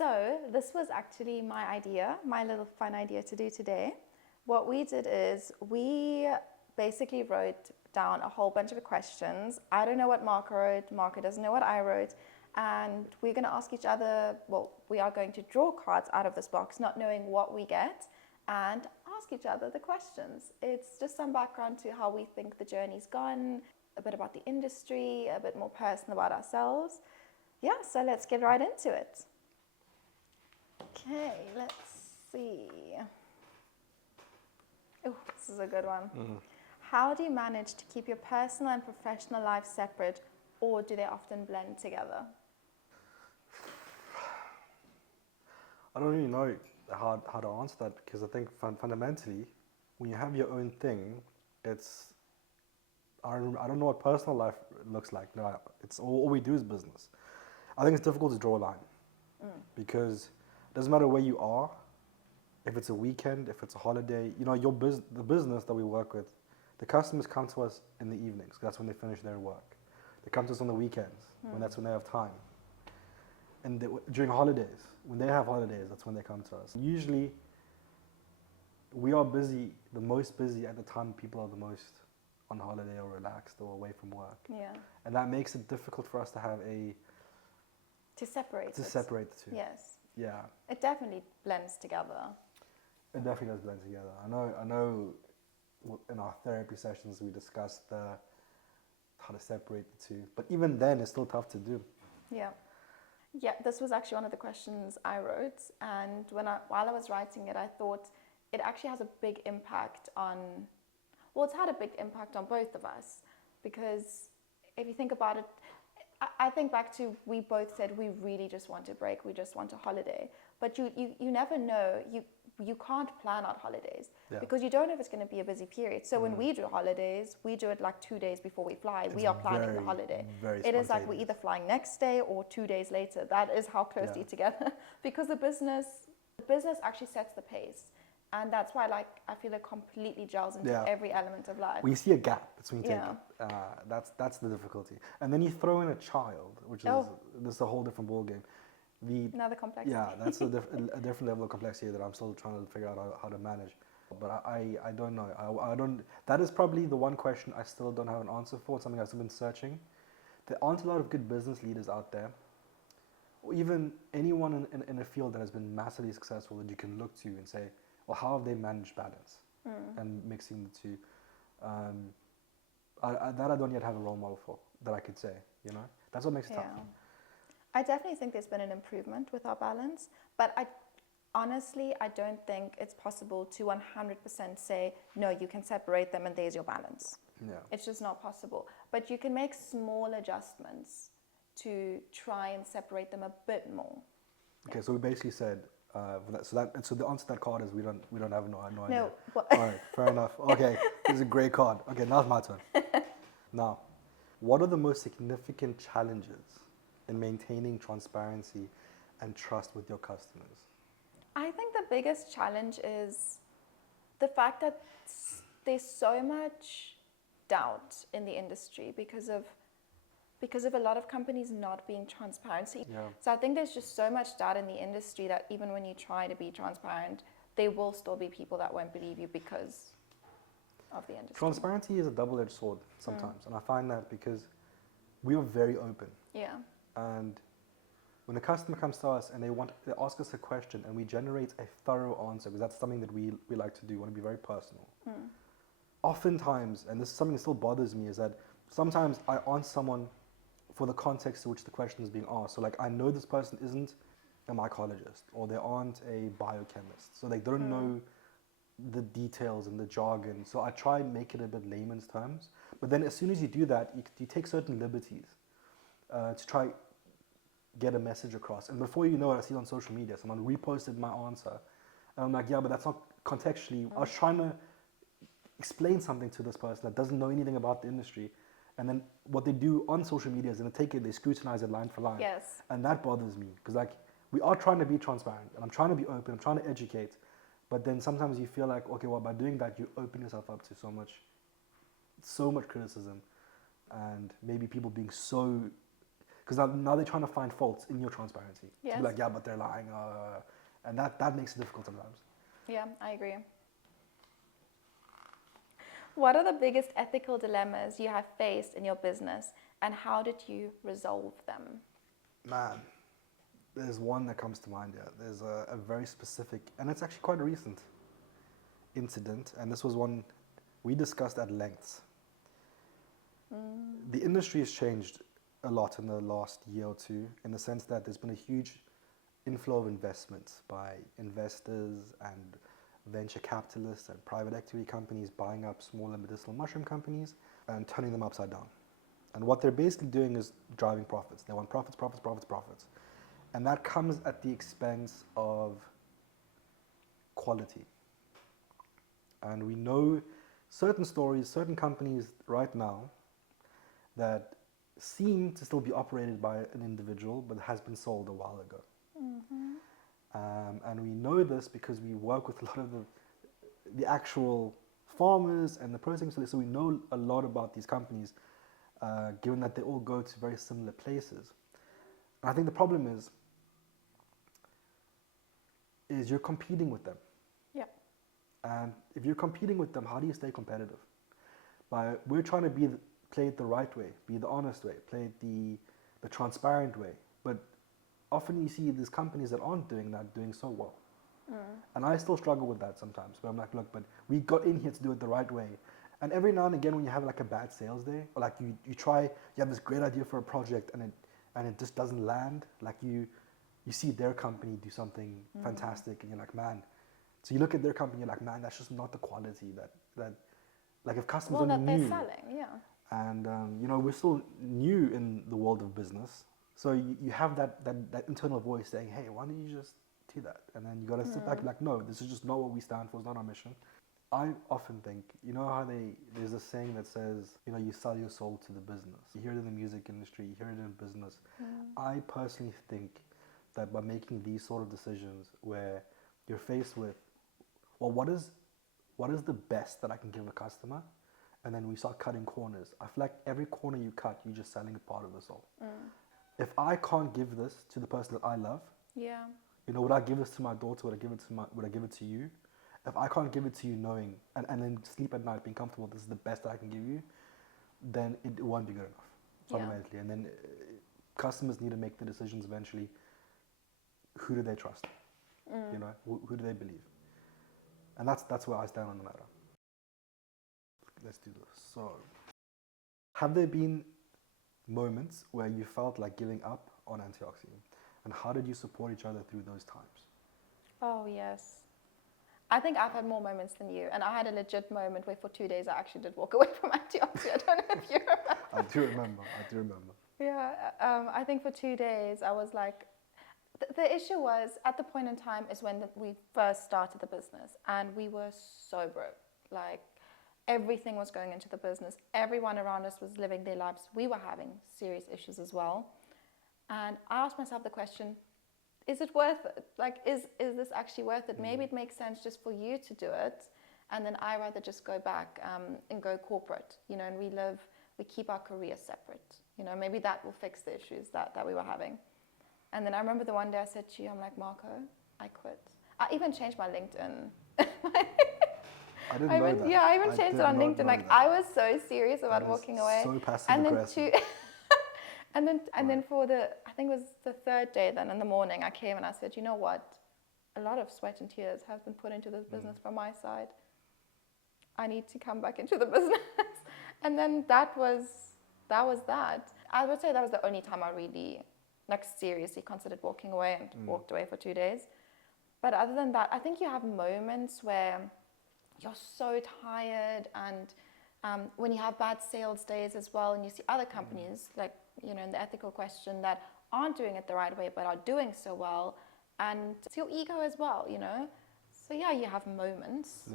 So this was actually my idea, my little fun idea to do today. What we did is we basically wrote down a whole bunch of questions. I don't know what Marko wrote, Marko doesn't know what I wrote, and we're going to ask each other, well, we are going to draw cards out of this box, not knowing what we get, and ask each other the questions. It's just some background to how we think the journey's gone, a bit about the industry, a bit more personal about ourselves. Yeah, so let's get right into it. Okay, let's see. Oh, this is a good one. How do you manage to keep your personal and professional life separate, or do they often blend together? I don't really know how to answer that, because I think fundamentally, when you have your own thing, I don't know what personal life looks like. No, it's all we do is business. I think it's difficult to draw a line, because it doesn't matter where you are, if it's a weekend, if it's a holiday, the business that we work with, the customers come to us in the evenings, 'cause that's when they finish their work. They come to us on the weekends, when they have time. And during holidays, when they have holidays, that's when they come to us. Usually, we are busy, the most busy at the time people are the most on holiday or relaxed or away from work. Yeah. And that makes it difficult for us to have To separate the two. Yes. Yeah. It definitely blends together. It definitely does blend together. I know in our therapy sessions we discussed how to separate the two. But even then, it's still tough to do. Yeah. Yeah, this was actually one of the questions I wrote. And while I was writing it, I thought it actually has a big impact on, well, it's had a big impact on both of us. Because if you think about it, I think back to, we both said we really just want a break, we just want a holiday. But you never know, you can't plan out holidays, because you don't know if it's going to be a busy period. So when we do holidays, we do it like 2 days before we fly. We are planning the holiday. It is like we're either flying next day or 2 days later. That is how closely together, because the business actually sets the pace. And that's why, like, I feel it completely gels into every element of life. We see a gap between that's the difficulty. And then you throw in a child, which is a whole different ballgame. Another complexity. Yeah, that's a different level of complexity that I'm still trying to figure out how to manage. But I don't know. I don't. That is probably the one question I still don't have an answer for. It's something I've still been searching. There aren't a lot of good business leaders out there, or even anyone in a field that has been massively successful that you can look to and say, well, how have they managed balance and mixing the two? That I don't yet have a role model for that I could say. That's what makes it tough. I definitely think there's been an improvement with our balance, but honestly, I don't think it's possible to 100% say, no, you can separate them and there's your balance. Yeah. It's just not possible. But you can make small adjustments to try and separate them a bit more. Okay, so we basically said, so the answer to that card is we don't have no idea. No. All right, fair enough. Okay, this is a great card. Okay, now it's my turn. Now, what are the most significant challenges in maintaining transparency and trust with your customers? I think the biggest challenge is the fact that there's so much doubt in the industry because of a lot of companies not being transparent. So I think there's just so much doubt in the industry that even when you try to be transparent, there will still be people that won't believe you because of the industry. Transparency is a double-edged sword sometimes, and I find that because we are very open. Yeah. And when a customer comes to us and they ask us a question and we generate a thorough answer, because that's something that we like to do, we want to be very personal. Oftentimes, and this is something that still bothers me, is that sometimes I answer someone for the context to which the question is being asked. So like, I know this person isn't a mycologist or they aren't a biochemist. So they don't know the details and the jargon. So I try and make it a bit layman's terms. But then as soon as you do that, you take certain liberties to try get a message across. And before you know it, I see it on social media. Someone reposted my answer. And I'm like, yeah, but that's not contextually. I was trying to explain something to this person that doesn't know anything about the industry. And then what they do on social media is they scrutinize it line for line. Yes. And that bothers me. Because like, we are trying to be transparent. And I'm trying to be open. I'm trying to educate. But then sometimes you feel like, okay, well, by doing that, you open yourself up to so much criticism. And maybe people being so... Because now they're trying to find faults in your transparency. To Yes. be like, yeah, but they're lying. And that makes it difficult sometimes. Yeah, I agree. What are the biggest ethical dilemmas you have faced in your business, and how did you resolve them? Man, there's one that comes to mind, yeah. There's a very specific, and it's actually quite a recent incident, and this was one we discussed at length. The industry has changed a lot in the last year or two, in the sense that there's been a huge inflow of investments by investors and venture capitalists and private equity companies buying up smaller medicinal mushroom companies and turning them upside down. And what they're basically doing is driving profits. They want profits, profits, profits, profits. And that comes at the expense of quality. And we know certain stories, certain companies right now that seem to still be operated by an individual, but has been sold a while ago. And we know this because we work with a lot of the actual farmers and the processing facilities, so we know a lot about these companies, given that they all go to very similar places. And I think the problem is you're competing with them. Yeah. And if you're competing with them, how do you stay competitive? We're trying to play it the right way, be the honest way, play it the transparent way. But often you see these companies that aren't doing that doing so well. And I still struggle with that sometimes. But I'm like, look, but we got in here to do it the right way. And every now and again, when you have like a bad sales day, or like you have this great idea for a project and it just doesn't land, like you see their company do something fantastic, and you're like, man. So you look at their company, you're like, man, that's just not the quality that like if customers only they're knew. selling, yeah. And we're still new in the world of business, so you have that internal voice saying, hey, why don't you just do that? And then you got to sit back and be like, no, this is just not what we stand for. It's not our mission. I often think, you know how there's a saying that says, you sell your soul to the business. You hear it in the music industry, you hear it in business. I personally think that by making these sort of decisions where you're faced with, well, what is the best that I can give a customer? And then we start cutting corners. I feel like every corner you cut, you're just selling a part of the soul. If I can't give this to the person that I love, Yeah. would I give this to my daughter? Would I give it to you? If I can't give it to you knowing, and then sleep at night being comfortable, this is the best that I can give you, then it won't be good enough, fundamentally. And then customers need to make the decisions eventually. Who do they trust? Who do they believe? And that's where I stand on the matter. Let's do this. So, have there been moments where you felt like giving up on Antioxi? And how did you support each other through those times? Oh, yes. I think I've had more moments than you. And I had a legit moment where for 2 days I actually did walk away from Antioxi. I don't know if you remember. I do remember. Yeah. I think for 2 days I was like, the issue was at the point in time is when we first started the business and we were so broke. Like everything was going into the business. Everyone around us was living their lives. We were having serious issues as well. And I asked myself the question, is it worth it? Like, is this actually worth it? Maybe it makes sense just for you to do it. And then I rather just go back and go corporate, and we keep our careers separate. Maybe that will fix the issues that we were having. And then I remember the one day I said to you, I'm like, Marco, I quit. I even changed my LinkedIn. I didn't know that. Yeah, I even changed it on LinkedIn. Like, I was so serious about walking away. So passive aggressive. And then for I think it was the third day then in the morning, I came and I said, you know what? A lot of sweat and tears have been put into this business from my side. I need to come back into the business. And then that was that. I would say that was the only time I really seriously considered walking away and walked away for 2 days. But other than that, I think you have moments where you're so tired and when you have bad sales days as well and you see other companies in the ethical question that aren't doing it the right way but are doing so well, and it's your ego as well, So yeah, you have moments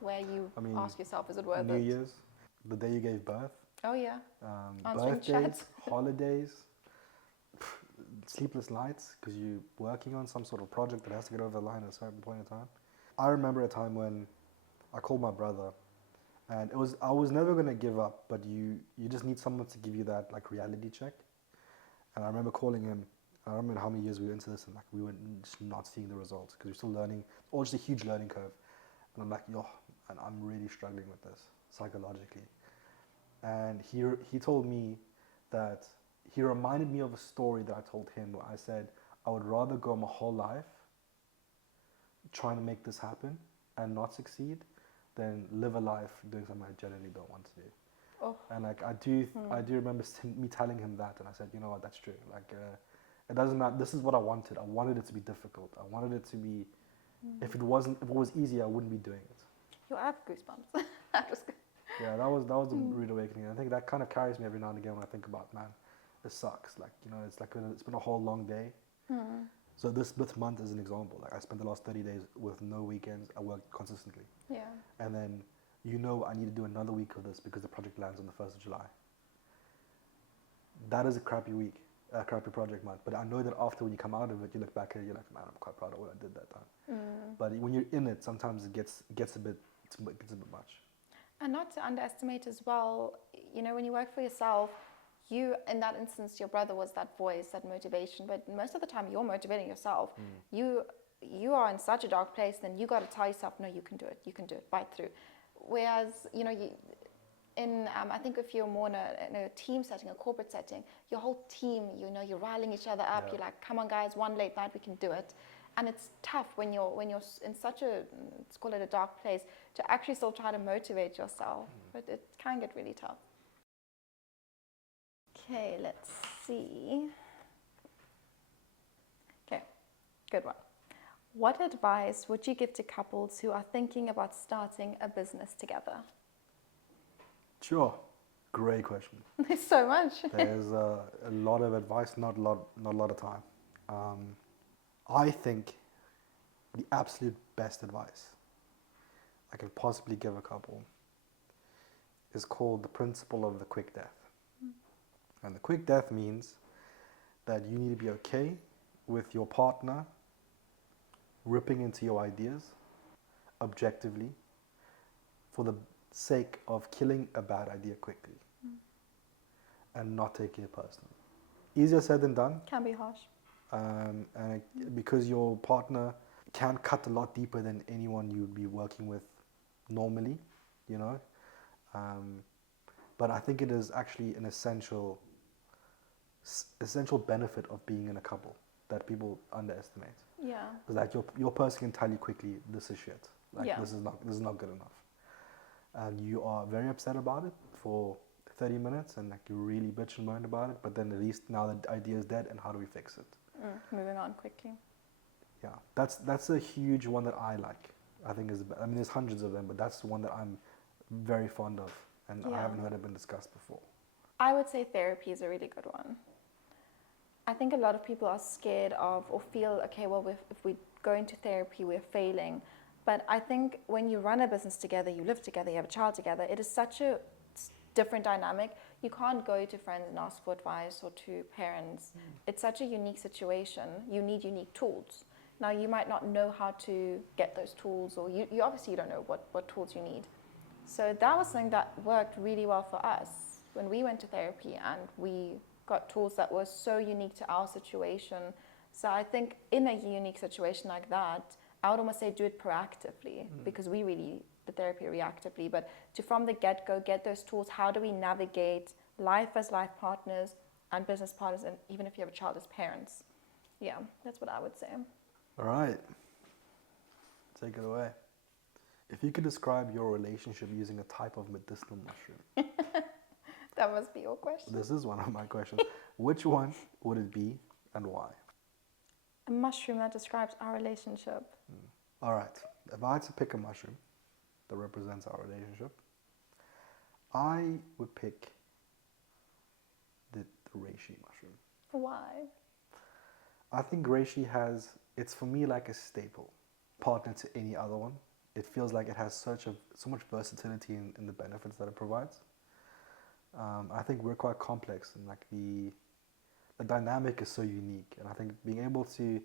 where you ask yourself, is it worth it? New Year's, the day you gave birth. Oh yeah. Birthdays, holidays, sleepless nights because you're working on some sort of project that has to get over the line at a certain point in time. I remember a time when I called my brother, and I was never gonna give up, but you just need someone to give you that reality check. And I remember calling him. I don't remember how many years we were into this, and like we were just not seeing the results because we're still learning, or just a huge learning curve. And I'm like, yo, and I'm really struggling with this psychologically. And he told me that he reminded me of a story that I told him where I said I would rather go my whole life trying to make this happen and not succeed than live a life doing something I genuinely don't want to do. Oh. And like I do remember me telling him that, and I said, you know what, that's true. Like it doesn't matter. This is what I wanted. I wanted it to be difficult. I wanted it to be. If it was easy, I wouldn't be doing it. You have goosebumps. That was good. Yeah, that was a rude awakening. I think that kind of carries me every now and again when I think about, man, this sucks. Like, you know, it's been a whole long day. So this month is an example. Like I spent the last 30 days with no weekends. I worked consistently. Yeah. And then, you know, I need to do another week of this because the project lands on the 1st of July. That is a crappy week, a crappy project month. But I know that after when you come out of it, you look back at it, you're like, man, I'm quite proud of what I did that time. But when you're in it, sometimes it gets a bit much. And not to underestimate as well, you know, when you work for yourself, you, in that instance, your brother was that voice, that motivation, but most of the time you're motivating yourself. You are in such a dark place, then you got to tell yourself, no, you can do it, fight through. Whereas, you know, I think if you're more in a team setting, a corporate setting, your whole team, you know, you're riling each other up. Yeah. You're like, come on, guys, one late night, we can do it. And it's tough when you're in such a, let's call it a dark place, to actually still try to motivate yourself. But it can get really tough. Okay, let's see. Okay, good one. What advice would you give to couples who are thinking about starting a business together? Sure. Great question. There's so much. There's a lot of advice, not a lot of time. I think the absolute best advice I can possibly give a couple is called the principle of the quick death. And the quick death means that you need to be okay with your partner ripping into your ideas objectively for the sake of killing a bad idea quickly and not taking it personally. Easier said than done. Can be harsh. Because your partner can cut a lot deeper than anyone you'd be working with normally, you know. But I think it is actually an essential benefit of being in a couple that people underestimate. Yeah. Because like your person can tell you quickly, this is shit. Like yeah. this is not good enough. And you are very upset about it for 30 minutes and like you really bitch and moan about it, but then at least now the idea is dead and how do we fix it? Moving on quickly. Yeah, that's a huge one that I like. I think there's hundreds of them, but that's the one that I'm very fond of, and I haven't heard it been discussed before. I would say therapy is a really good one. I think a lot of people are scared of or feel, okay, well, if we go into therapy, we're failing. But I think when you run a business together, you live together, you have a child together, it is such a different dynamic. You can't go to friends and ask for advice or to parents. It's such a unique situation. You need unique tools. Now, you might not know how to get those tools, or you obviously don't know what tools you need. So that was something that worked really well for us when we went to therapy, and we got tools that were so unique to our situation. So I think in a unique situation like that, I would almost say do it proactively, because we really did therapy reactively. But to from the get-go, get those tools. How do we navigate life as life partners and business partners, and even if you have a child, as parents? Yeah, that's what I would say. All right. Take it away. If you could describe your relationship using a type of medicinal mushroom. That must be your question. This is one of my questions. Which one would it be and why? A mushroom that describes our relationship. All right. If I had to pick a mushroom that represents our relationship, I would pick the reishi mushroom. Why? I think reishi it's for me like a staple partner to any other one. It feels like it has so much versatility in the benefits that it provides. I think we're quite complex, and like the dynamic is so unique, and I think being able to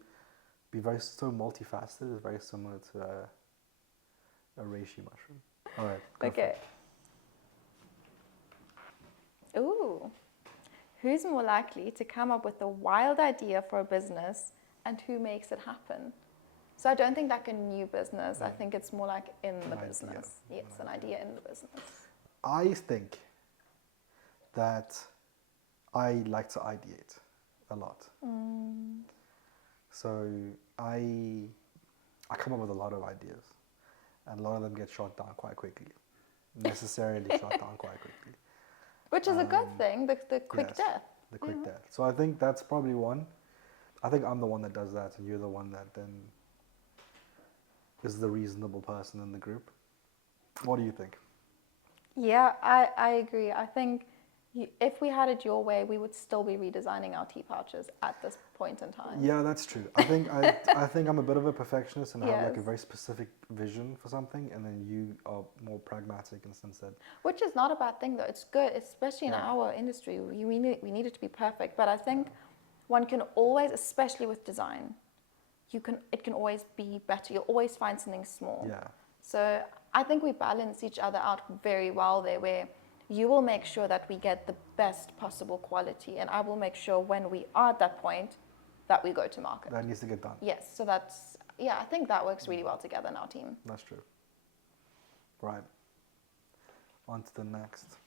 be so multifaceted is very similar to a reishi mushroom. All right. Okay. Ooh. who's more likely to come up with a wild idea for a business and who makes it happen? So I don't think like a new business. I think it's more like in the business. Yes, an idea in the business. I think that I like to ideate a lot. So I come up with a lot of ideas, and a lot of them get shot down quite quickly. Necessarily shot down quite quickly. Which is a good thing, the quick death. The quick death. So I think that's probably one. I think I'm the one that does that, and you're the one that then is the reasonable person in the group. What do you think? Yeah, I agree. I think if we had it your way, we would still be redesigning our tea pouches at this point in time. Yeah, that's true. I think I think I'm a bit of a perfectionist and I have like a Yes. very specific vision for something, and then you are more pragmatic in the sense that Which is not a bad thing, though. It's good, especially in our industry. We need it to be perfect. But I think one can always, especially with design, it can always be better. You'll always find something small. yeah, So I think we balance each other out very well there, where you will make sure that we get the best possible quality, and I will make sure when we are at that point that we go to market. that needs to get done. Yes, so I think that works really well together in our team. That's true. Right. On to the next.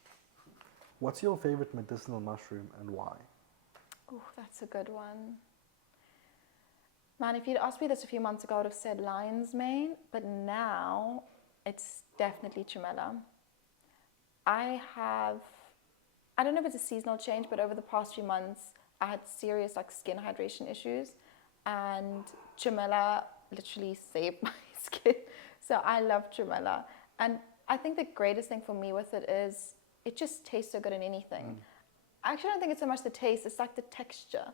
What's your favorite medicinal mushroom and why? Oh, that's a good one. Man, if you'd asked me this a few months ago, I would have said lion's mane, but now it's definitely tremella. I don't know if it's a seasonal change, but over the past few months, I had serious like skin hydration issues, and tremella literally saved my skin. So I love tremella. And I think the greatest thing for me with it is it just tastes so good in anything. I actually don't think it's so much the taste, it's like the texture.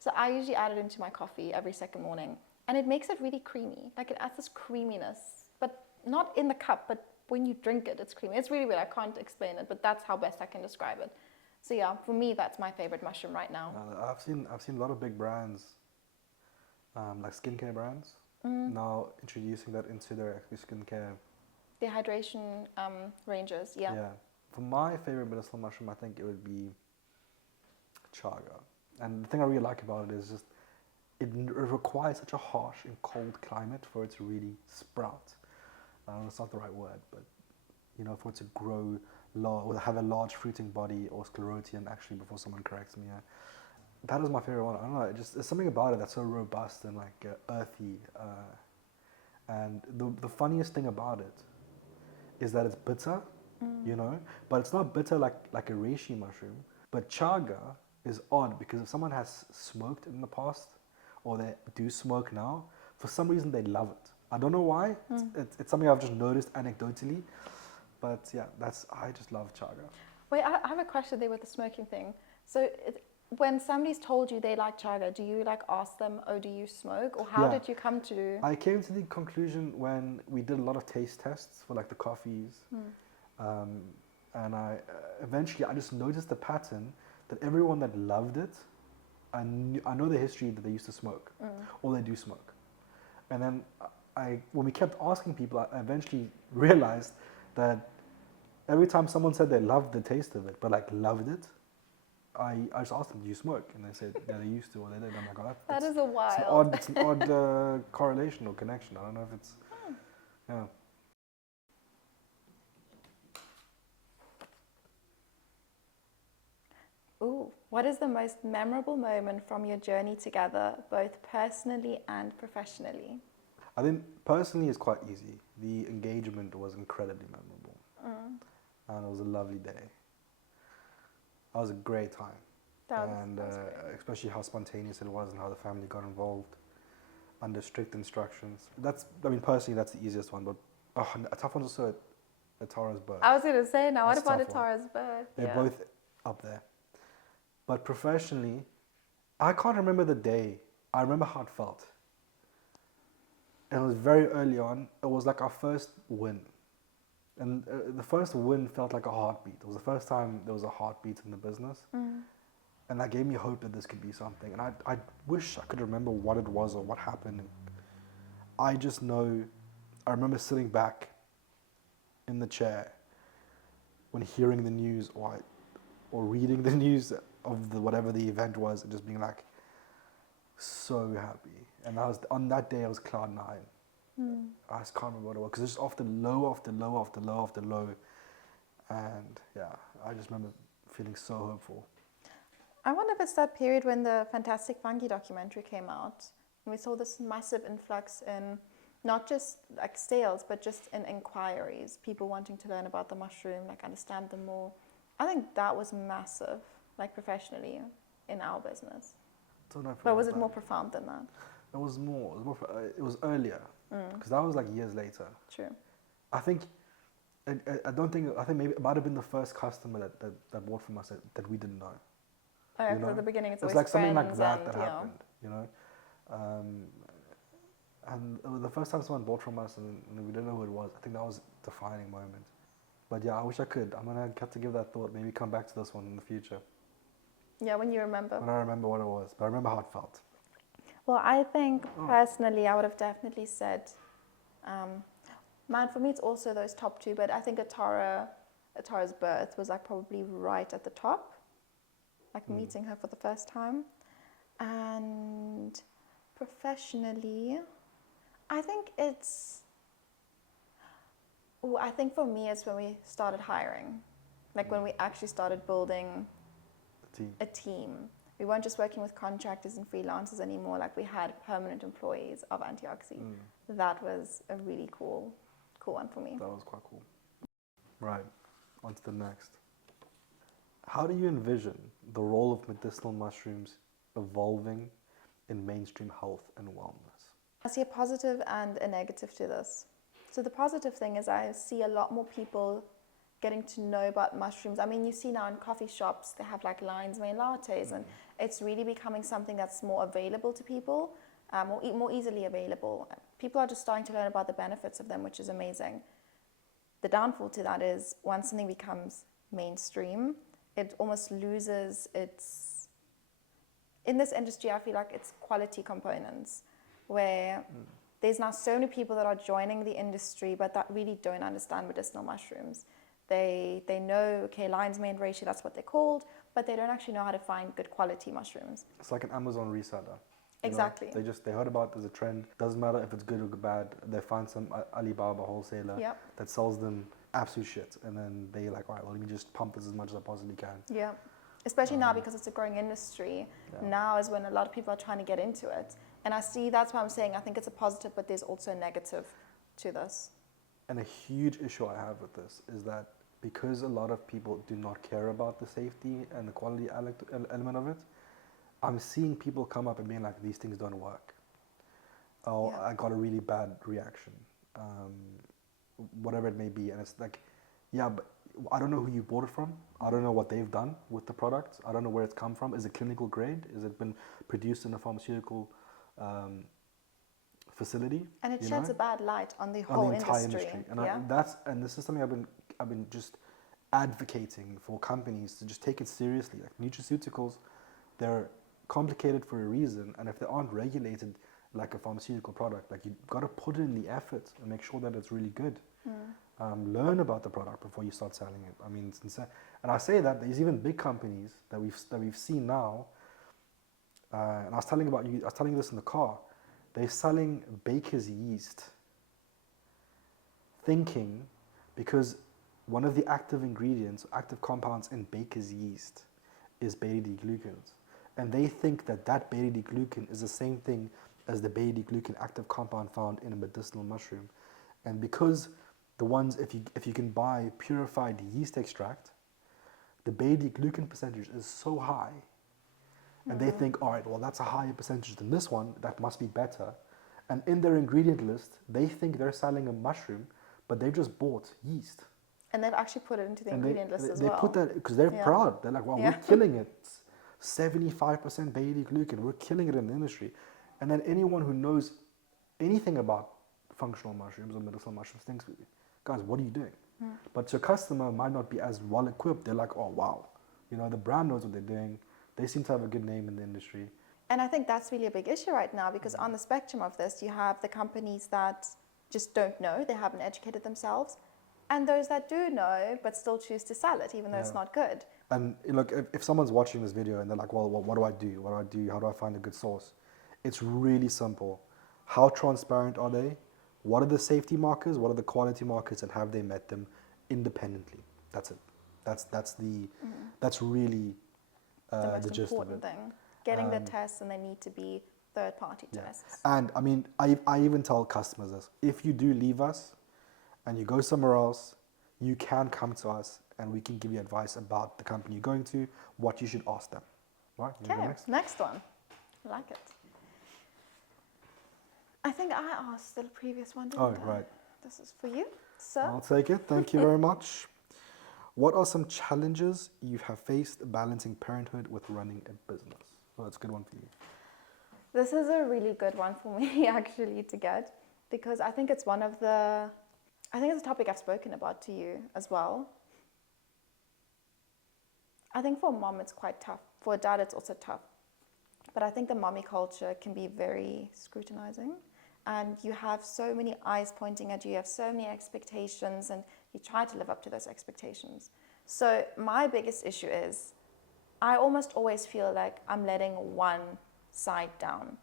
So I usually add it into my coffee every second morning, and it makes it really creamy. Like it adds this creaminess, but not in the cup, but when you drink it, it's creamy. It's really weird. I can't explain it, but that's how best I can describe it. So yeah, for me, that's my favorite mushroom right now. I've seen a lot of big brands, like skincare brands, now introducing that into their skincare. The hydration ranges, yeah. Yeah. For my favorite medicinal mushroom, I think it would be chaga. And the thing I really like about it is just it requires such a harsh and cold climate for it to really sprout. It's not the right word, but for it to grow or have a large fruiting body or sclerotian, actually, before someone corrects me. That is my favorite one. I don't know, there's something about it that's so robust and like earthy. And the funniest thing about it is that it's bitter, but it's not bitter like a reishi mushroom. But chaga is odd because if someone has smoked in the past or they do smoke now, for some reason they love it. I don't know why. It's something I've just noticed anecdotally. But yeah, I just love chaga. Wait, I have a question there with the smoking thing. So when somebody's told you they like chaga, do you like ask them, oh, do you smoke? Or how did you come to... I came to the conclusion when we did a lot of taste tests for like the coffees. And eventually I just noticed the pattern that everyone that loved it, I know the history that they used to smoke or they do smoke. And then when we kept asking people, I eventually realized that every time someone said they loved the taste of it, but like loved it, I just asked them, do you smoke? And they said, yeah, they used to, or they did. I'm like, oh, that is a wild. It's an odd correlation or connection. I don't know if it's, yeah. Ooh, what is the most memorable moment from your journey together, both personally and professionally? I think personally it's quite easy. The engagement was incredibly memorable. And it was a lovely day. That was a great time. That was great. Especially how spontaneous it was and how the family got involved under strict instructions. Personally, that's the easiest one. But a tough one's also at Tara's birth. I was going to say, now what about Tara's birth? They're both up there. But professionally, I can't remember the day. I remember how it felt. And it was very early on. It was like our first win. And the first win felt like a heartbeat. It was the first time there was a heartbeat in the business. And that gave me hope that this could be something. And I wish I could remember what it was or what happened. I just know, I remember sitting back in the chair when hearing the news or reading the news of the whatever the event was, and just being like so happy. And I was on that day I was cloud nine. I just can't remember what it was because it's just after low after low after low after low, and yeah, I just remember feeling so hopeful. I wonder if it's that period when the Fantastic Fungi documentary came out, and we saw this massive influx in not just like sales, but just in inquiries, people wanting to learn about the mushroom, like understand them more. I think that was massive, like professionally in our business. Don't know if But was was it more that. profound than that? It was more. It was more. It was earlier because that was like years later. True. I think. I don't think. I think maybe it might have been the first customer that bought from us that we didn't know. Oh, You because know? at the beginning it's It's always like something like friends that and, that happened. You know. And it was the first time someone bought from us and we didn't know who it was. I think that was a defining moment. But yeah, I wish I could. I'm gonna have to give that thought. Maybe come back to this one in the future. Yeah, when you remember. When I remember what it was, but I remember how it felt. Well, I think personally, I would have definitely said, man, for me, it's also those top two, but I think Atara's birth was like probably right at the top, like meeting her for the first time. And professionally, I think I think for me, it's when we started hiring, like when we actually started building a team. We weren't just working with contractors and freelancers anymore, like we had permanent employees of Antioxi. That was a really cool one for me. That was quite cool. Right, on to the next. How do you envision the role of medicinal mushrooms evolving in mainstream health and wellness? I see a positive and a negative to this. So the positive thing is I see a lot more people getting to know about mushrooms. I mean, you see now in coffee shops, they have like lion's mane lattes, and it's really becoming something that's more available to people, more easily available. People are just starting to learn about the benefits of them, which is amazing. The downfall to that is once something becomes mainstream, it almost loses its, in this industry, I feel like it's quality components, where there's now so many people that are joining the industry, but that really don't understand medicinal mushrooms. They know, okay, lion's mane reishi, that's what they're called, but they don't actually know how to find good quality mushrooms. It's like an Amazon reseller. Exactly. They heard about there's a trend. Doesn't matter if it's good or bad. They find some Alibaba wholesaler that sells them absolute shit, and then they like, all right, well, let me just pump this as much as I possibly can. Yeah, especially now because it's a growing industry. Yeah. Now is when a lot of people are trying to get into it, and I see that's why I'm saying I think it's a positive, but there's also a negative to this. And a huge issue I have with this is that because a lot of people do not care about the safety and the quality element of it, I'm seeing people come up and being like, these things don't work. Oh, I got a really bad reaction. Whatever it may be. And it's like, yeah, but I don't know who you bought it from. I don't know what they've done with the product. I don't know where it's come from. Is it clinical grade? Is it been produced in a pharmaceutical facility? And it sheds a bad light on the whole industry. And this is something I've been just advocating for companies to just take it seriously. Like nutraceuticals, they're complicated for a reason, and if they aren't regulated like a pharmaceutical product, like you've got to put in the effort and make sure that it's really good. Learn about the product before you start selling it. I mean, it's insane. And I say that there's even big companies that we've seen now. And I was telling you this in the car. They're selling baker's yeast, thinking because one of the active ingredients, active compounds in baker's yeast is beta-D-glucans. And they think that beta-D-glucan is the same thing as the beta-D-glucan active compound found in a medicinal mushroom. And because the ones, if you can buy purified yeast extract, the beta-D-glucan percentage is so high. And they think, all right, well, that's a higher percentage than this one, that must be better. And in their ingredient list, they think they're selling a mushroom, but they've just bought yeast. And they've actually put it into the ingredient list as well. They put that because they're proud. They're like, wow, we're killing it. 75% beta-glucan. We're killing it in the industry. And then anyone who knows anything about functional mushrooms or medicinal mushrooms thinks, guys, what are you doing? But your customer might not be as well equipped. They're like, oh, wow. You know, the brand knows what they're doing. They seem to have a good name in the industry. And I think that's really a big issue right now, because on the spectrum of this, you have the companies that just don't know, they haven't educated themselves, and those that do know but still choose to sell it even though it's not good. And look, if someone's watching this video and they're like, well, what do I do? What do I do? How do I find a good source? It's really simple. How transparent are they? What are the safety markers? What are the quality markers? And have they met them independently? That's it. That's really The most the gist of important it. thing. Getting the tests, and they need to be third-party Yeah. tests. And I mean, I even tell customers this. If you do leave us and you go somewhere else, you can come to us and we can give you advice about the company you're going to, what you should ask them. Right? You wanna go Okay, next one. I like it. I think I asked the previous one, didn't Oh, I? right. This is for you, sir. I'll take it. Thank you very much. What are some challenges you have faced balancing parenthood with running a business? Well, that's a good one for you. This is a really good one for me, actually, to get, because I think it's I think it's a topic I've spoken about to you as well. I think for a mom, it's quite tough. For a dad, it's also tough. But I think the mommy culture can be very scrutinizing. And you have so many eyes pointing at you, you have so many expectations, and you try to live up to those expectations. So my biggest issue is I almost always feel like I'm letting one side down.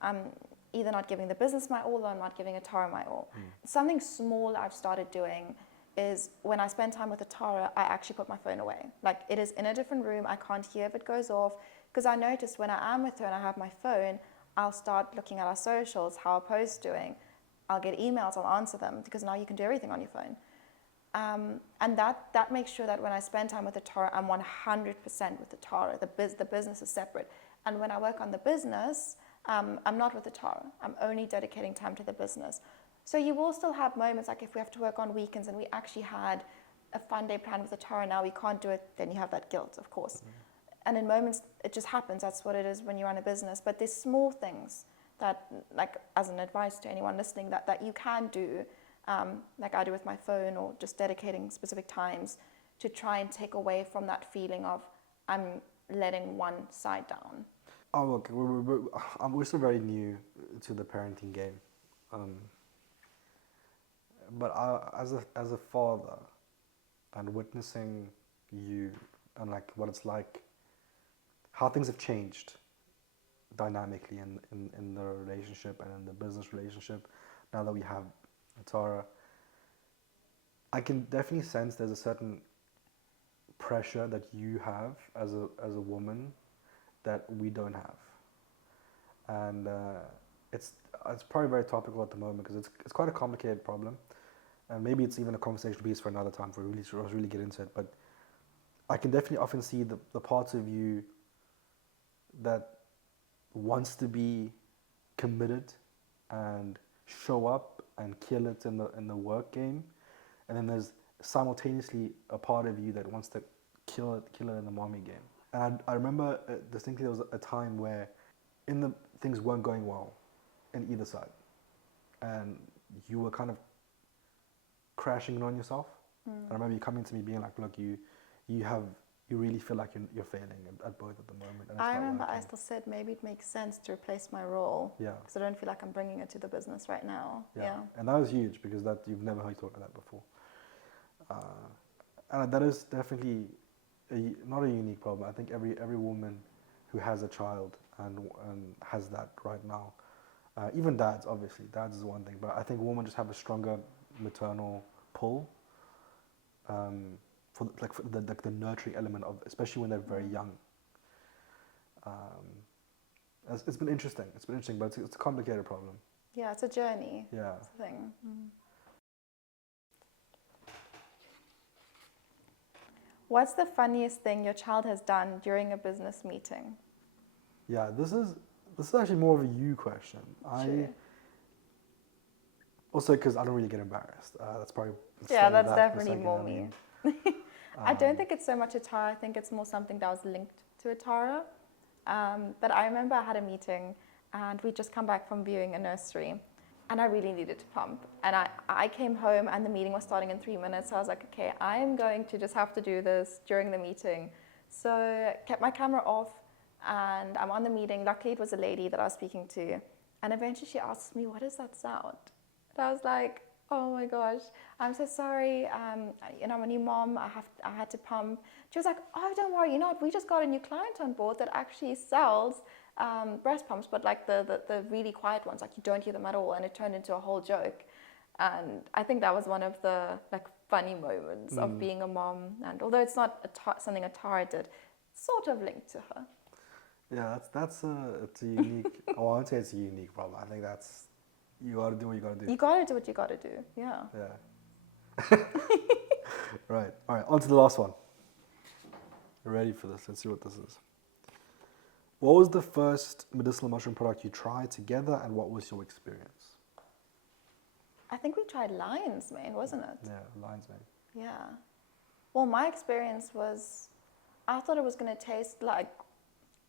I'm either not giving the business my all, or I'm not giving Atara my all. Something small I've started doing is when I spend time with Atara, I actually put my phone away. Like, it is in a different room, I can't hear if it goes off, because I noticed when I am with her and I have my phone, I'll start looking at our socials, how our post's doing. I'll get emails, I'll answer them, because now you can do everything on your phone. And that makes sure that when I spend time with Atara, I'm 100% with Atara. The business is separate. And when I work on the business, I'm not with Atara. I'm only dedicating time to the business. So you will still have moments, like if we have to work on weekends and we actually had a fun day planned with Atara, now we can't do it, then you have that guilt, of course. And in moments, it just happens. That's what it is when you run a business. But there's small things that, like, as an advice to anyone listening, that you can do, like I do with my phone, or just dedicating specific times to try and take away from that feeling of I'm letting one side down. Oh, look, we're still very new to the parenting game. But as a father, and witnessing you and like what it's like, how things have changed dynamically in the relationship and in the business relationship now that we have Atara, I can definitely sense there's a certain pressure that you have as a woman that we don't have, and it's probably very topical at the moment because it's quite a complicated problem, and maybe it's even a conversation piece for another time for really get into it. But I can definitely often see the parts of you that wants to be committed and show up and kill it in the work game, and then there's simultaneously a part of you that wants to kill it in the mommy game. And I remember distinctly there was a time where things weren't going well in either side, and you were kind of crashing in on yourself. I remember you coming to me being like, look, you really feel like you're failing at both at the moment. And I remember I still said maybe it makes sense to replace my role. Yeah. Because I don't feel like I'm bringing it to the business right now. Yeah. And that was huge because you've never heard talk about that before. And that is definitely not a unique problem. I think every woman who has a child and has that right now, even dads, obviously, dads is one thing, but I think women just have a stronger maternal pull for the nurturing element of, especially when they're very young. It's been interesting. But it's a complicated problem. Yeah, it's a journey. Yeah. It's a thing. What's the funniest thing your child has done during a business meeting? Yeah, this is actually more of a you question. Sure. Also, because I don't really get embarrassed. That's probably That's definitely more me. I don't think it's so much Atara. I think it's more something that was linked to Atara. But I remember I had a meeting and we'd just come back from viewing a nursery and I really needed to pump. And I came home and the meeting was starting in 3 minutes. So I was like, okay, I'm going to just have to do this during the meeting. So kept my camera off and I'm on the meeting. Luckily, it was a lady that I was speaking to. And eventually she asked me, what is that sound? And I was like, Oh my gosh, I'm so sorry. I'm a new mom. I had to pump. She was like, oh, don't worry. You know what? We just got a new client on board that actually sells breast pumps, but like the really quiet ones, like you don't hear them at all. And it turned into a whole joke. And I think that was one of the like funny moments of being a mom. And although it's not something Atara did, it's sort of linked to her. Yeah, it's a unique. Oh, I won't say it's a unique problem. I think that's you got to do what you got to do. You gotta do what you gotta do. Yeah. Yeah. Right. All right. On to the last one. You ready for this? Let's see what this is. What was the first medicinal mushroom product you tried together, and what was your experience? I think we tried lion's mane, wasn't it? Yeah, lion's mane. Yeah. Well, my experience was, I thought it was going to taste like,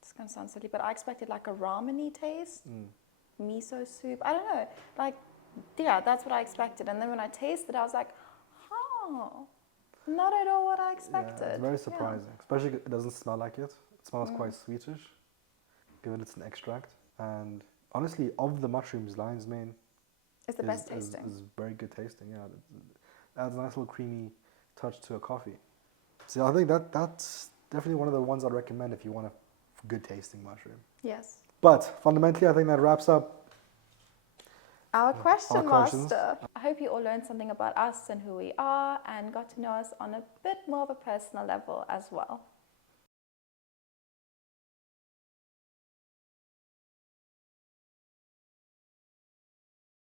it's going to sound silly, but I expected like a ramen-y taste, miso soup. I don't know. Like, yeah, that's what I expected. And then when I tasted it, I was like, oh, not at all what I expected. Yeah, it's very surprising. Especially it doesn't smell like it. It smells quite sweetish, given it's an extract. And honestly, of the mushrooms, lion's mane It's the best tasting. is very good tasting. Yeah, it adds a nice little creamy touch to a coffee. So I think that's definitely one of the ones I'd recommend if you want a good tasting mushroom. Yes. But fundamentally, I think that wraps up Our question questions. master. I hope you all learned something about us and who we are and got to know us on a bit more of a personal level as well.